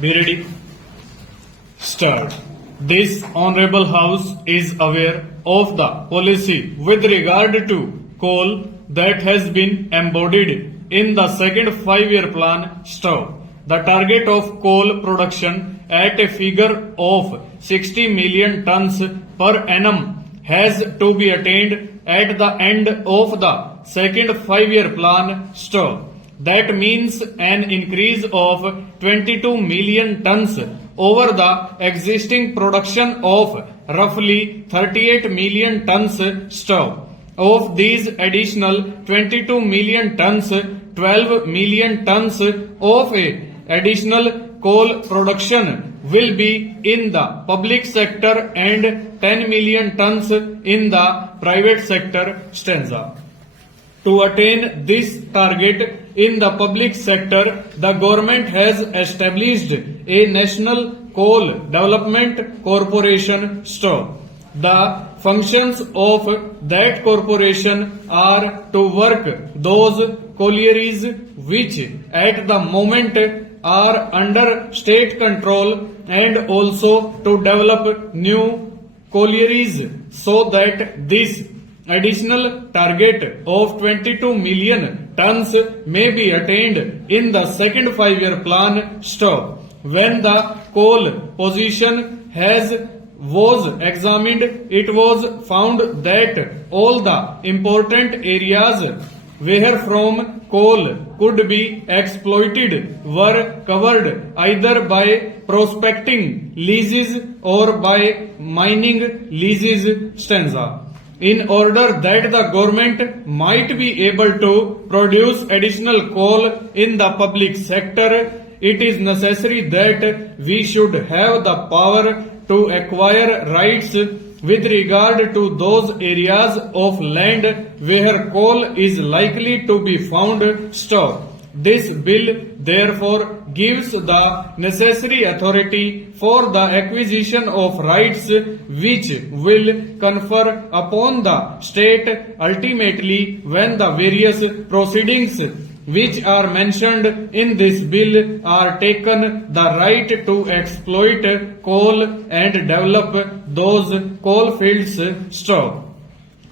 Be ready. Start. This Honorable House is aware of the policy with regard to coal that has been embodied in the second 5-year plan STOP. The target of coal production at a figure of 60 million tons per annum has to be attained at the end of the second 5-year plan STOP. That means an increase of 22 million tons over the existing production of roughly 38 million tons STOP. Of these additional 22 million tons, 12 million tons of additional coal production will be in the public sector and 10 million tons in the private sector stanza. To attain this target in the public sector, the government has established a National Coal Development Corporation STOP. The functions of that corporation are to work those collieries which at the moment are under state control and also to develop new collieries so that this additional target of 22 million tons may be attained in the second 5-year plan STOP. When the coal position was examined, it was found that all the important areas where from coal could be exploited were covered either by prospecting leases or by mining leases stanza. In order that the government might be able to produce additional coal in the public sector, it is necessary that we should have the power to acquire rights with regard to those areas of land where coal is likely to be found stored. This bill therefore gives the necessary authority for the acquisition of rights which will confer upon the state ultimately when the various proceedings which are mentioned in this bill are taken, the right to exploit coal and develop those coal fields stop.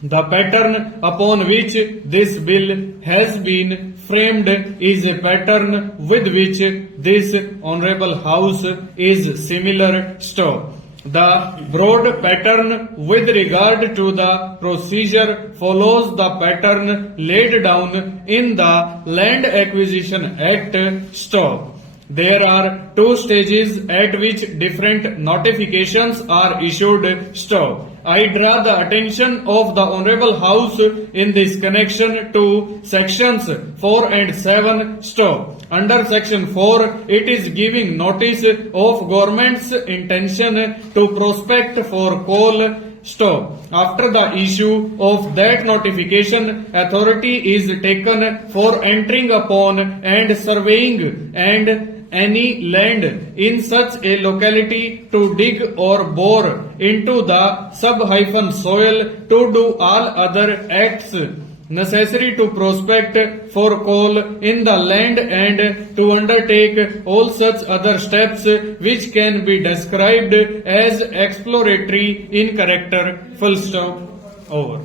The pattern upon which this bill has been framed is a pattern with which this Honorable House is similar stop. The broad pattern with regard to the procedure follows the pattern laid down in the Land Acquisition Act stop. There are two stages at which different notifications are issued stop. I draw the attention of the Honorable House in this connection to sections 4 and 7 stop. Under section 4, it is giving notice of government's intention to prospect for coal stop. After the issue of that notification, authority is taken for entering upon and surveying and any land in such a locality to dig or bore into the sub-soil to do all other acts necessary to prospect for coal in the land and to undertake all such other steps which can be described as exploratory in character. Full stop. Over.